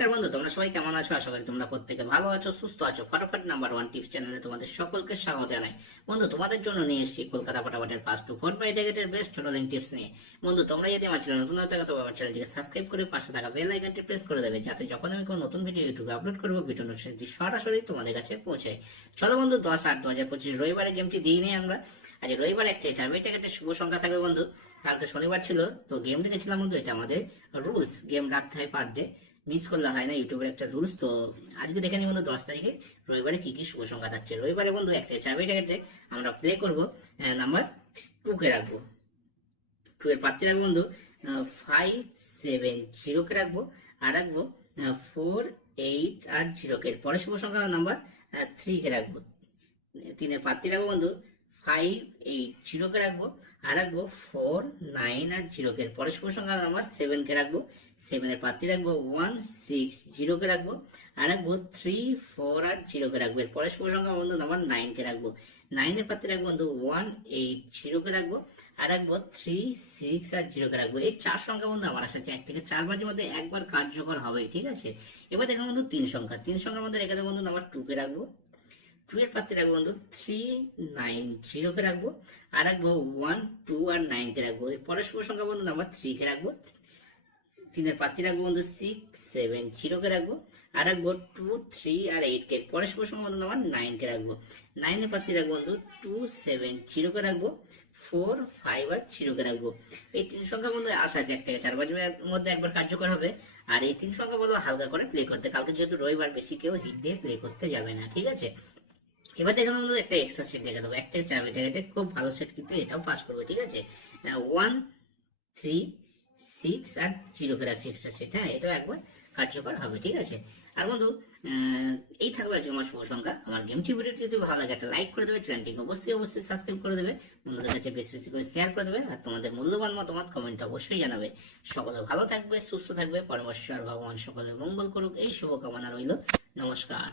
নমস্কার বন্ধু, তোমরা সবাই কেমন আছো? আশা করি তোমরা প্রত্যেকে ভালো আছো, সুস্থ আছো। ফটাফট নাম্বার 1 টিপস চ্যানেলে তোমাদের সকলকে স্বাগত জানাই। বন্ধু, তোমাদের জন্য নিয়ে এসেছি কলকাতা ফটাফটের 5 to 4 বাই ডেকেটের বেস্ট ট্রোলিং টিপস নিয়ে। বন্ধু, তোমরা যদি আমার চ্যানেল নতুন হয়ে থাকো তবে আমার চ্যানেলটিকে সাবস্ক্রাইব করে পাশে থাকা বেল আইকনটি প্রেস করে দেবে, যাতে যখন আমি কোনো নতুন ভিডিও ইউটিউবে আপলোড করবো ভিডিও নোটিফিকেশনটি সরাসরি তোমাদের কাছে পৌঁছায়। চলো বন্ধু, 10/8/2025 রবিবারে গেমটি দিয়ে নিই আমরা। আজ রবিবার 1 থেকে 4 বাই ডেকেটের শুভ সংখ্যা থাকবে বন্ধু। কালকে শনিবার ছিল, তো গেম রেখেছিলাম বন্ধু। এটা আমাদের রুলস, গেম রাখতে হয় পার ডে, মিস করলে হয় না, ইউটিউবের একটা রুলস। তো আজকে দেখে নিই বন্ধু 10 তারিখে রবিবারে কি কি শুভ সংখ্যা থাকছে। রবিবারে বন্ধু 1 থেকে 4 টাকাতে আমরা প্লে করবো নাম্বার 2 কে রাখবো। 2 এর প্রার্থী রাখবো বন্ধু 570 কে রাখবো, আর রাখবো 4 8 আর 0 কে। পরের শুভ সংখ্যা নাম্বার 3 কে রাখবো। 3 এর প্রার্থী রাখবো বন্ধু 580 কে রাখবো, আর রাখবো 4 9 আর 0 কে। পরের শুভ সংখ্যা নাম্বার 7 কে রাখবো। 7 এর প্রার্থী রাখবো 160 কে রাখবো, আর রাখবো 3 4 আর 0 কে রাখবো। এর পরের শুভ সংখ্যা বন্ধু নাম্বার 9 কে রাখবো। 9 এর প্রার্থী রাখবো বন্ধু 180 কে রাখবো, আর রাখবো 3 6 আর 0 কে রাখবো। এই 4 সংখ্যা বন্ধু আমার আশা 1 থেকে 4 বারের মধ্যে একবার কার্যকর হবে, ঠিক আছে। এবার দেখুন বন্ধু 3 সংখ্যা। 3 সংখ্যার মধ্যে রেখে দেবো বন্ধু নাম্বার 2 কে রাখবো। 2 এর প্রার্থী রাখবো বন্ধু 390 কে রাখবো, আর রাখবো 1 2 আর 9 কে রাখবো। এর পরের শুভ সংখ্যা বন্ধু নাম্বার 3 কে রাখবো। 3 এর প্রার্থী রাখবো বন্ধু 670 কে রাখবো, আর রাখবো 2 3 আর 8 কে। পরের শুভ সংখ্যা বন্ধু নাম্বার 9 কে রাখবো। 9 এর প্রার্থী রাখবো বন্ধু 270 কে রাখবো, 4 5 আর 0 কে রাখবো। এই 3 সংখ্যা বন্ধু আশা আছে 1 থেকে 4 বারের মধ্যে একবার কার্যকর হবে। আর এই 3 সংখ্যা বন্ধু হালকা করে প্লে করতে, কালকে যেহেতু রবিবার বেশি কেউ হিট দিয়ে প্লে করতে যাবে না, ঠিক আছে। এবার দেখুন বন্ধু একটা এক্সট্রা সেট দেখে দেবো 1 থেকে 4 এটা খুব ভালো সেট, কিন্তু এটাও পাস করবে, ঠিক আছে। 1 3 6 আর 0 কে রাখছি এক্সট্রা সেট। হ্যাঁ, এটাও একবার কার্যকর হবে, ঠিক আছে। আর বন্ধু এই থাকবে আজকে আমার শুভ সংখ্যা। আমার গেমটি ভিডিওটি যদি ভালো লাগে একটা লাইক করে দেবে, চ্যানেলটিকে অবশ্যই সাবস্ক্রাইব করে দেবে, বন্ধুদের কাছে বেশি বেশি করে শেয়ার করে দেবে, আর তোমাদের মূল্যবান মতামত কমেন্টে অবশ্যই জানাবে। সকলে ভালো থাকবে, সুস্থ থাকবে, পরমেশ্বর ভগবান সকলের মঙ্গল করুক, এই শুভকামনা রইল। নমস্কার।